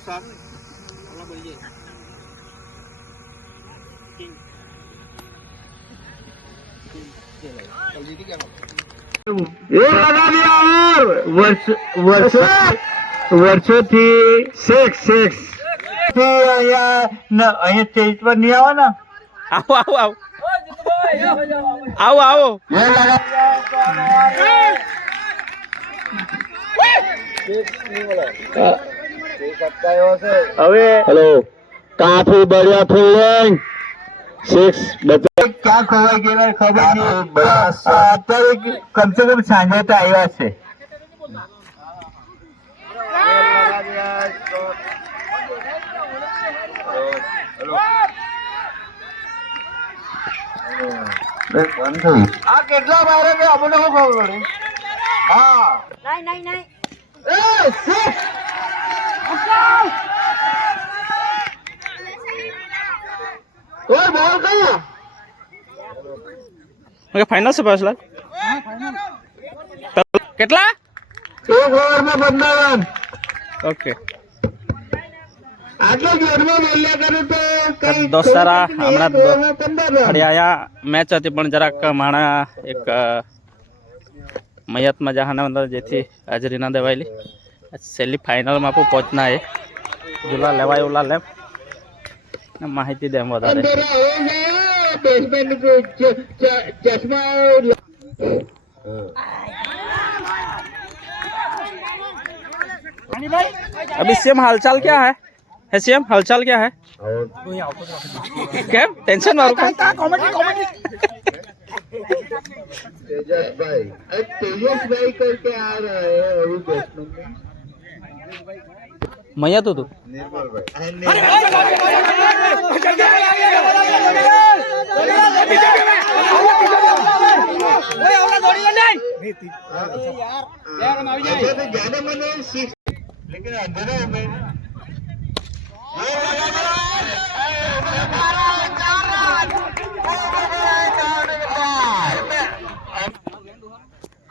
ચાલો હવે ઉષા વર્ષોથી શેખ શેખ અહીંયા અહીંયા સ્ટેજ પર નહીં આવે ને આવો આવો આવો આવો આવો હવે હેલો કાફી બળિયા ફૂલ સિક્સ ક્યાં ખોવાઈ ગયેલા ખબર નહીં. અત્યારે કમસે કમ સાંજે તો આવ્યા છે. આ કેટલા મારે અમને શું ખબર પડી? હા. નહીં નહીં નહીં એ સિક્સ ઓય બોલ કયા ઓકે ફાઇનલ છે લાખ કેટલા? એક ઓવરમાં ઓકે દોસ્તારા હમણાં આયા મેચ હતી પણ જરાક માણા એક મયતમાં જહાના અંદર જેથી હાજરી ના દેવાયેલી. છેલ્લી ફાઇનલમાં પણ પહોંચના એ. જુલા લેવાય ઓલા લેમ. ಮಾಹಿತಿ ಇದೆ ಎಂಬುದಾರೆ ಚಶ್ಮಾ अभी सेम हालचाल क्या है है सेम हालचाल क्या है क्या टेंशन मारो कॉमेडी कॉमेडी तेजस भाई तेजस भाई करके आ रहा है अभी बेसमेंट में तो तू ज्यादा मैंने सिक्स लेकिन अंधेरा में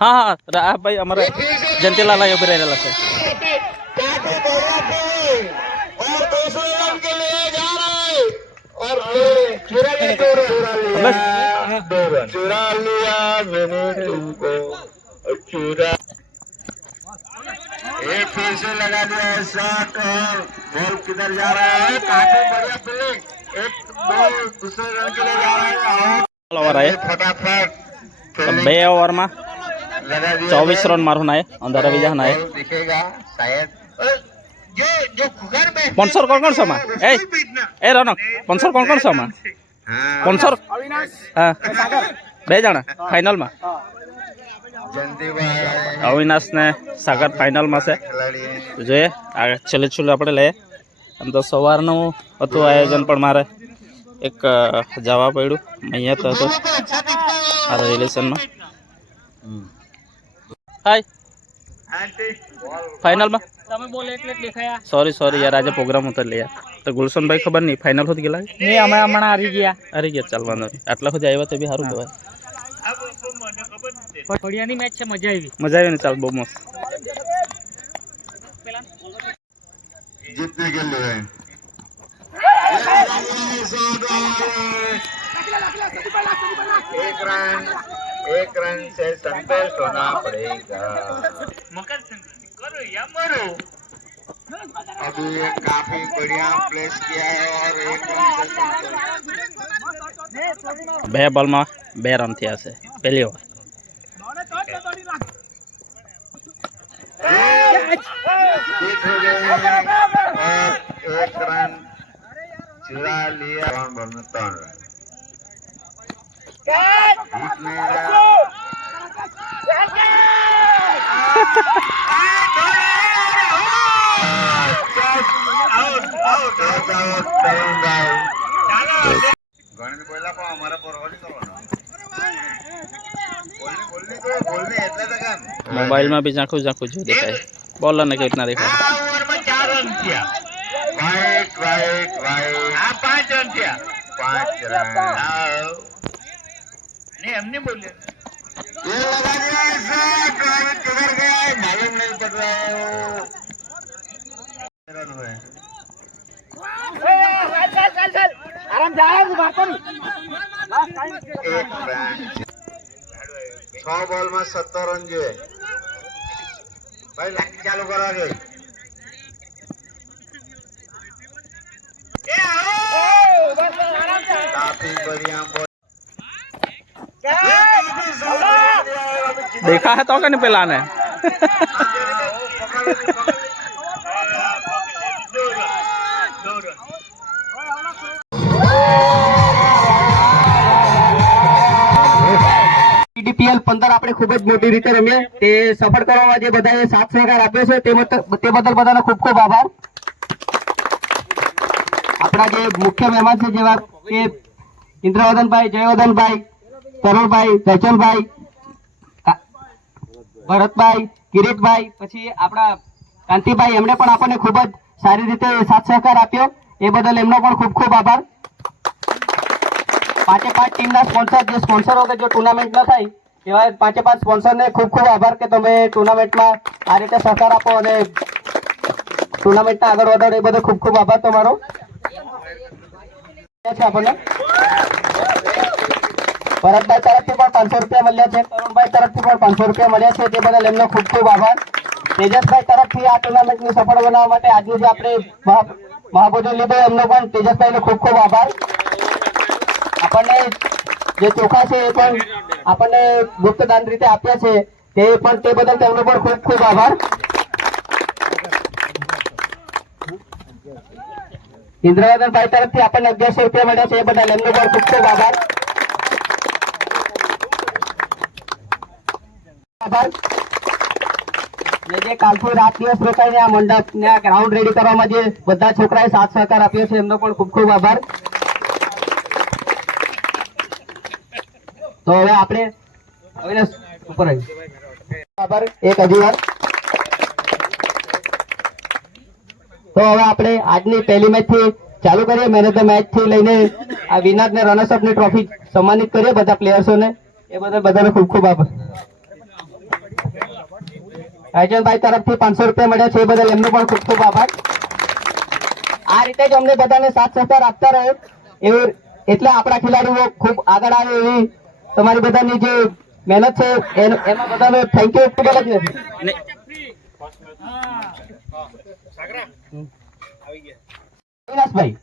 હા હા રા- ભાઈ અમારે જંતીલાલ અહીં ઉભી રહેલા છે चुरा लिया मैंने तुमको चुरा एक फिर से लगा दिया है शॉट और बॉल किधर जा रहा है काफी बढ़िया फील्डिंग एक बॉल दूसरे रन के लिए जा रहा है और ઓવર આયે फटाफट તો બે ઓવરમાં लगा दिया ચોવીસ રન મારું નાય અંદર આવી જા નાય बॉल दिखेगा शायद और जो जो घर में સ્પોન્સર કોણ કોણ છે આમાં એ એ રોનક સ્પોન્સર કોણ કોણ છે આમાં हाँ સ્પોન્સર? હા. બે જણા ફાઇનલમાં. અવિનાશ ને સાગર ફાઇનલમાં છે. જોઈએ આ છેલ્લે છેલ્લું આપણે લઈએ. એમ તો સવારનું હતું આયોજન પણ મારે એક જવા પડ્યું અહીંયા તો હતું. આ રિલેશનમાં હાય ફાઇનલમાં તમે બોલે એટલે દેખાયા. સોરી સોરી યાર આજે પ્રોગ્રામ હતો એટલે યાર. તો ગુલશનભાઈ ખબર નહીં ફાઇનલ હોત ગયેલા નહીં અમે હમણાં હારી ગયા. હારી ગયા ચાલ નહીં. આટલા સુધી આવ્યા તો બી સારું કહેવાય. ફળિયાની મેચ છે મજા આવી. મજા આવી ને ચાલ બહુ મસ્ત. જીતને કે લે એક રન एक रन से संतुष्ट होना पड़ेगा अभी ये काफी बढ़िया प्लेस किया है और एक रन से संतुष्ट બે બોલમાં બે રન થયા છે પહેલી વાર हिट हो गए और एक रन चुरा लिया ત્રણ બોલ में ત્રણ રન ભૂતને ગણિત બોલ્યા પણ અમારે પર હોલી કરવાનો મોબાઈલમાં બી ઝાંખું ઝાંખું જોઈ દેખાય. બોલર ને કેવી દેખાય. પાંચ રન થયા. પાંચ રન. ને એમને બોલે ये लगा दिया ऐसा ड्राइवर किधर गया है मालूम नहीं पड़ रहा है रन हुए એક રન છ બોલમાં સત્તર રન જોઈએ ભાઈ લાઈન ચાલુ કરવા દે काफी बढ़िया દેખા હે તો કે નહીં પેલાને પીએલ પંદર આપણે ખૂબ જ મોટી રીતે રમીએ. તે સફળ કરવામાં જે બધાએ સાથ સહકાર આપ્યો છે, તે બદલ બધાનો ખૂબ ખૂબ આભાર. આપણા જે મુખ્ય મહેમાન છે, જેવા કે ઇન્દ્રવર્ધનભાઈ જયવર્ધનભાઈ તરુણભાઈ દર્શનભાઈ કા- ભરતભાઈ, કિરીટભાઈ, પછી આપણા કાંતિભાઈ, એમણે પણ આપણને ખૂબ જ સારી રીતે સાથ સહકાર આપ્યો. એ બદલ એમનો પણ ખૂબ ખૂબ આભાર. પાંચે પાંચ ટીમના સ્પોન્સર જે સ્પોન્સર વગર જો ટુર્નામેન્ટ ન થાય, એવા પાંચે પાંચ સ્પોન્સરને ખૂબ ખૂબ આભાર કે તમે ટુર્નામેન્ટમાં આ રીતે સહકાર આપો અને ટુર્નામેન્ટના આગળ વધારો, એ બધો ખૂબ ખૂબ આભાર તમારો. છે આપણને. ભરતભાઈ તરફથી પણ પાંચસો રૂપિયા મળ્યા છે. તરુણભાઈ તરફથી પણ પાંચસો રૂપિયા મળ્યા છે. તે બદલ એમનો ખૂબ ખૂબ આભાર. તેજસભાઈ તરફથી આ ટુર્નામેન્ટને સફળ બનાવવા માટે આજે જે આપણે મહા- મહાભોજન લીધો એમનો પણ તેજસભાઈનો ખૂબ ખૂબ આભાર. આપણને જે ચોખા છે એ પણ આપણને ગુપ્તદાન રીતે આપ્યા છે. તે પણ તે બદલ તેમનો પણ ખૂબ ખૂબ આભાર. ઇન્દ્રવર્ધનભાઈ તરફથી આપણને અગિયારસો રૂપિયા મળ્યા છે. એ બદલ એમનો પણ ખૂબ ખૂબ આભાર. આભાર જે કરવામાં બધા છોકરાએ સાથ સહકાર આપ્યો છે, એમનો પણ ખૂબ ખૂબ આભાર. તો હવે આપણે ઉપર આભાર, એક હજી વાર. તો હવે આપણે આજની પહેલી મેચથી ચાલુ કરીએ. મેન ઓફ મેચથી લઈને આ વિનર ને રનર્સની ટ્રોફી સન્માનિત કરીએ બધા પ્લેયર્સો ને એ બદલ બધાને ખૂબ ખૂબ આભાર. રાજનભાઈ તરફથી પાંચસો રૂપિયા મળ્યા છે એ બદલ એમનો પણ ખૂબ ખૂબ આભાર. આ રીતે જ અમને બધાને સાથ સહકાર આપતા રહે. એવું એટલે આપણા ખેલાડીઓ ખૂબ આગળ આવે એવી તમારી બધાની જે મહેનત છે એમાં બધાને થેન્ક યુ ખૂબ જ નથી. અવિનાશભાઈ.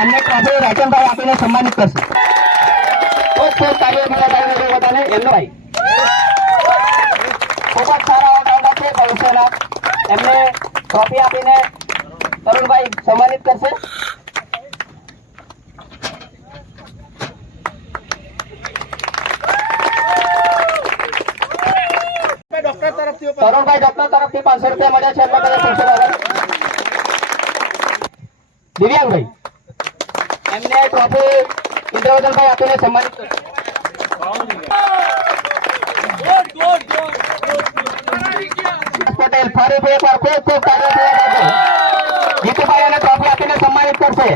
એમને ટ્રોફી રાજનભાઈ આપીને સન્માનિત કરશે. ખૂબ ખૂબ કાર્ય મળ્યા બધાને. એમનો ભાઈ ખૂબ જ સારા ઓલરાઉન્ડર છે ભવિષ્યના એમને ટ્રોફી આપીને તરુણભાઈ સન્માનિત કરશે. તરુણભાઈ ડોક્ટર તરફથી પાંચસો રૂપિયા મળ્યા છે. એમના બધા ખૂબ ખૂબ આભાર. દિવ્યાંગભાઈ, એમને ટ્રોફી ઇન્દ્રવદનભાઈ આપીને સન્માનિત કરશે પટેલ ફરીથી એકવાર ખૂબ ખૂબ જીતુભાઈ અને ટ્રોફી આપીને સન્માનિત કરશે.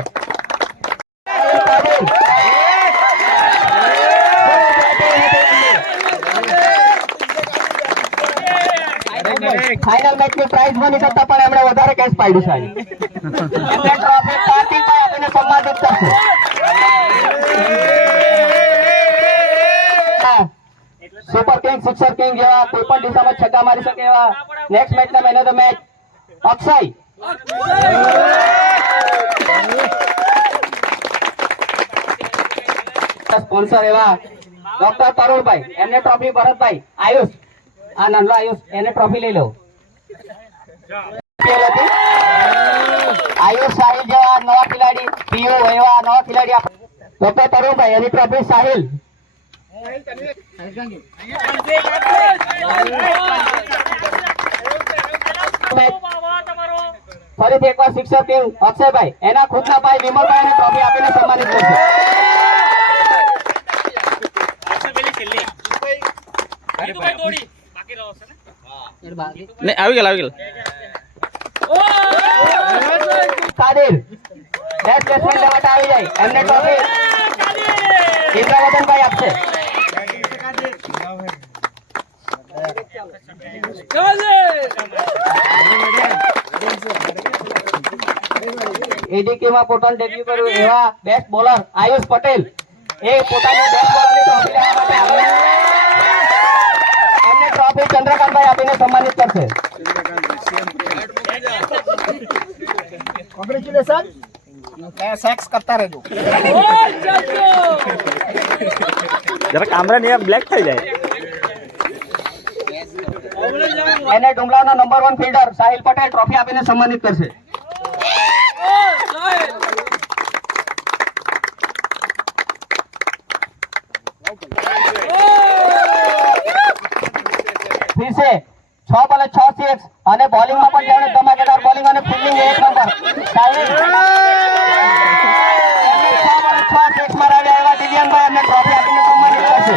ફાઈનલ ફાઇનલ મેચનું પ્રાઇઝ મની કરતા પણ એમણે વધારે કેશ પાડ્યું છે આજે. એમને ટ્રોફી કાર્તિકભાઈ આપીને સન્માનિત કરશે હા. સુપર કિંગ સિક્સર કિંગ જેવા કોઈ પણ દિશામાં છક્કા મારી શકે એવા. નેક્સ્ટ મેચ ના man of the match Akshay. Sponsor એવા. ડોક્ટર તરુણભાઈ, એમને ટ્રોફી ભરતભાઈ. આયુષ. આ નાનલો આયુષ, એને ટ્રોફી લઈ લો. આયુષ સાહિલ જેવા નવા ખેલાડી પીયુ એવા નવા ખેલાડી ડોક્ટર તરુણભાઈ, એની ટ્રોફી સાહિલ ફરીથી એકવાર શિક્ષક ટીમ અક્ષયભાઈ એના ખુદના ભાઈ વિમલભાઈ ને ટ્રોફી આપીને સન્માનિત કરશે. ને આવી ગયેલા આવી ગયેલા કાદિર માટે આવી જાય. એમને ટ્રોફી ઇન્દ્રાવતનભાઈ આપશે. ADK માં પોતાનું ડેબ્યુ કર્યું એવા બેસ્ટ બોલર આયુષ પટેલ. એ પોતાનો બેસ્ટ બોલરની ટ્રોફી લેવા માટે આવે એમને ટ્રોફી ચંદ્રકાંતભાઈ આપીને સન્માનિત કરશે. સેક્સ કરતા રહેજો. જરા કામરા ને બ્લેક થઈ જાય. એને ડુમલાનો number one fielder Sahil Patel trophy આપીને સન્માનિત કરશે. છ બોલે છ સિક્સ અને બોલિંગમાં પણ જેમણે ધમાકેદાર બોલિંગ અને ફિલ્ડિંગ એક નંબર સાહિલ એમને છ બોલે છ સિક્સ મારાવ્યા એવા દિવ્યાંગભાઈ એમને ટ્રોફી આપીને સન્માનિત કરશે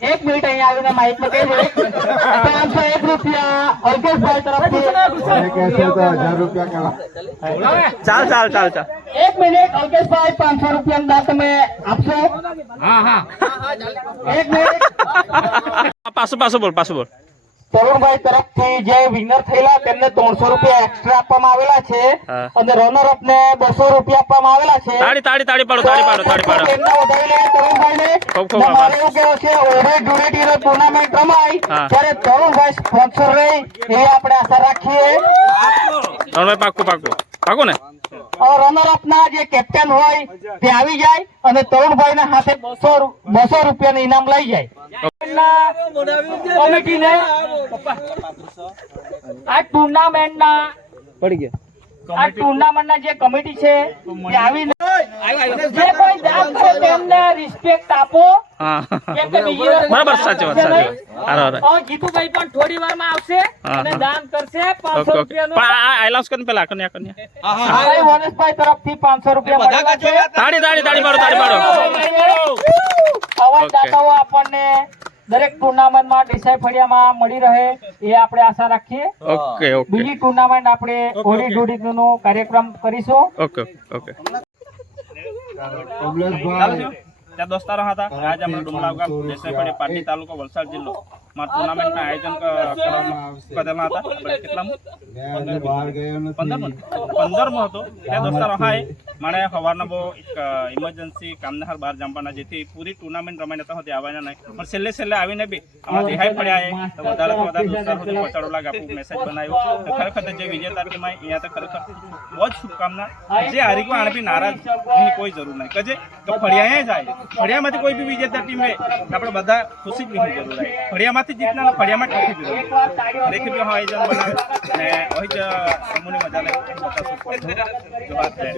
અલ્કેશભાઈ તમારે શું કહેવું પાંચસો રૂપિયા દાન કરશો તમે એક મિનિટ અહીંયા આવીને માઇકમાં કહેજો પાંચસો એક રૂપિયા અલ્કેશભાઈ તરફથી ચાલ ચાલ ચાલ ચાલ એક મિનિટ અલ્કેશભાઈ પાંચસો રૂપિયા દાન તમે આપશો એક મિનિટ પાછું પાછું બોલ પાછું બોલ તરુણભાઈ તરફથી જે વિનર થયેલા તેમને ત્રણસો રૂપિયા એક્સ્ટ્રા આપવામાં આવેલા છે અને રનર અપ ને બસો રૂપિયા આપવામાં આવેલા છે. તાળી તાળી તાળી પાડો તાળી પાડો તાળી પાડો. તેમના તરુણભાઈ ને ખૂબ ખૂબ આભાર. એવું કેવું છે ઓવર ડ્યુરેટીનો ટુર્નામેન્ટ રમાય. ત્યારે તરુણભાઈ સ્પોન્સર રહે એ આપણે આશા રાખીએ. તરુણભાઈ પાકું પાકું પાકું ને? રનર અપ ના જે કેપ્ટન હોય તે આવી જાય અને તરુણભાઈ ના હાથે બસો બસો રૂપિયાનું ઇનામ લઈ જાય. કમિટીને આ ટુર્નામેન્ટના આ ટુર્નામેન્ટના જે કમિટી છે તે આવીને જે કોઈ દાન છે તેમને રિસ્પેક્ટ આપો બરાબર સાચી વાત સાચી વાત. જીતુભાઈ પણ થોડી વારમાં આવશે અને. દાન કરશે ઓકે પાંચસો ઓકે. રૂપિયાનું. પણ કરીને પેલા કન્યા કન્યા ભાઈ વનસભાઈ તરફથી પાંચસો રૂપિયા મળેલા છે. તાળી તાળી તાળી પાડો તાળી પાડો અવાજ દાતાઓ આપણને દરેક ટુર્નામેન્ટમાં ડીસાઈ ફળિયામાં મળી રહે એ આપણે આશા રાખીએ. Okay okay. બીજી ટુર્નામેન્ટ આપણે ઓડી ડોડી નો કાર્યક્રમ કરીશું. Okay okay. ત્યાં દોસ્તારો હતા. રાજ અમર ડુમરાવ ગામ દેસાઈપડી પાટી તાલુકો વલસાડ જિલ્લો. મારા ટુર્નામેન્ટના આયોજન કરવામાં કરેલા હતા. કેટલામાં પંદરમાં. પંદરમાં. હતો. ત્યાં દોસ્તારો હાય મારે સવારના બહુ એક ઇમરજન્સી કામને બહાર જમવાના જેથી પૂરી ટુર્નામેન્ટ રમાઈ નતા હતી આવવાના નહીં. પણ છેલ્લે છેલ્લે આવીને બી અમારા દેહાઈ પડ્યા તો વધારે તો વધારે દોસ્તાર સુધી પહોંચાડો લાગે આપણું મેસેજ બનાવ્યો. તો ખરેખર જે વિજેતા ટીમ અહીંયા તો ખરેખર બહુ જ શુભકામના. જે હારી કોઈ આણે બી નારાજ એની કોઈ જરૂર નહીં. કજે? તો ફળિયા જાય ફળિયામાંથી કોઈ બી વિજેતા ટીમ આપણે બધા ખુશી જ જરૂર હોય ફળિયામાંથી જીતના ને ફળિયામાં ટ્રોફી રમવી. દેખી બી હોય જમ બનાવે. ને હોય જ અમુની મજા લાગે. જો વાત છે.